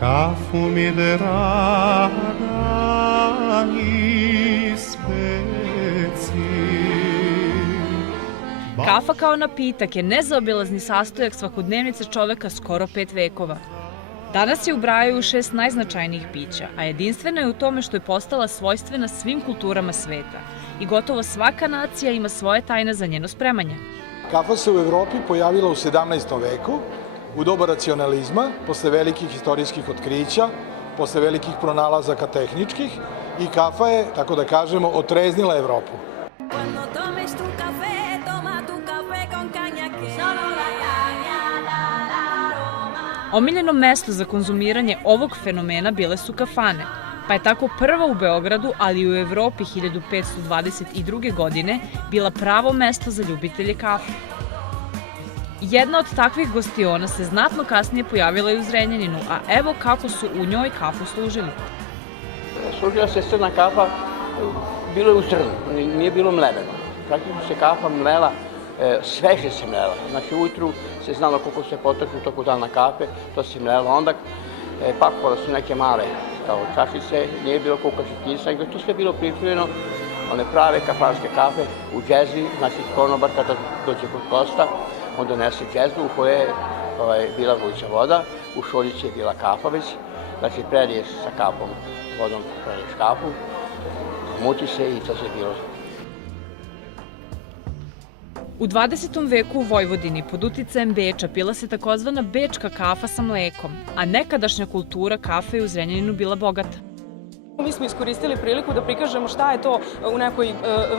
Kafu mi draga ispeci. Kafa kao napitak je nezaobilazni sastojak svakodnevnice čoveka skoro 5 vekova. Danas je ubrajaju u 6 najznačajnijih pića, a jedinstvena je u tome što je postala svojstvena svim kulturama sveta i gotovo svaka nacija ima svoje tajne za njeno spremanje. Kafa se u Evropi pojavila u 17. veku, u doba racionalizma, posle velikih istorijskih otkrića, posle velikih pronalazaka tehničkih, i kafa je, tako da kažemo, otreznila Evropu. Omiljeno mesto za konzumiranje ovog fenomena bile su kafane, pa je tako prva u Beogradu, ali i u Evropi 1522. godine bila pravo mesto za ljubitelje kafe. Jedna od takvih gostiona se znatno kasnije pojavila i u Zrenjaninu, a evo kako su u njoj kafu služili. Služila se crna kafa, bilo je u crnu, nije bilo mleveno. Praktično se kafa mlela, sveže se mlela. Znači ujutru se znalo koliko se potoči u toku dana kafe, to se mlela. Onda pakovale su neke male kao čašice, nije bilo koliko žitnica, nego to sve bilo pripremljeno. One prave kafanske kafe u džezvi, znači konobar kada dođe kod gosta, on donese džezvu u kojoj je bila vruća voda, u šoljici je bila kafa već, znači preliješ sa kapom, vodom preliješ kafu, muti se i to se bilo. U 20. veku u Vojvodini pod uticajem Beča pila se takozvana bečka kafa sa mlekom, a nekadašnja kultura kafe je u Zrenjaninu bila bogata. Mi smo iskoristili priliku da prikažemo šta je to u nekoj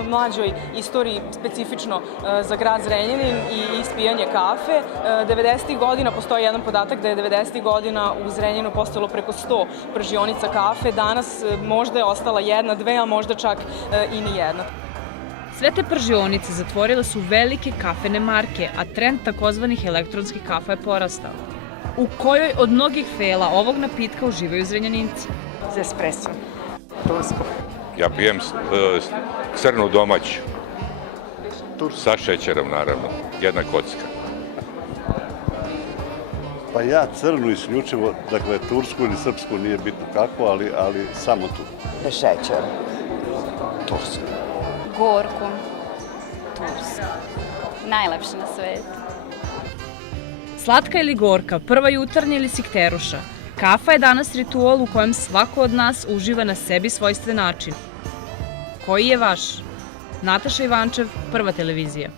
mlađoj istoriji specifično za grad Zrenjanin i ispijanje kafe. 90. godina postoji jedan podatak da je 90. godina u Zrenjaninu postojalo preko 100 pržionica kafe. Danas možda je ostala jedna, dve, a možda čak i ni jedna. Sve te pržionice zatvorile su velike kafene marke, a trend takozvanih elektronskih kafa je porastao. U kojoj od mnogih fela ovog napitka uživaju Zrenjaninci? Za espresso. Tursku. Ja pijem crnu domaću. Sa šećerom, naravno. Jedna kocka. Pa ja crnu isključivo, dakle tursku ili srpsku, nije bitno kako, ali samo tu. Bez šećera. Tursku. Gorku. Tursku. Najlepše na svetu. Slatka ili gorka, prva jutarnja ili sikteruša. Kafa je danas ritual u kojem svako od nas uživa na sebi svojstven način. Koji je vaš? Nataša Ivančev, Prva televizija.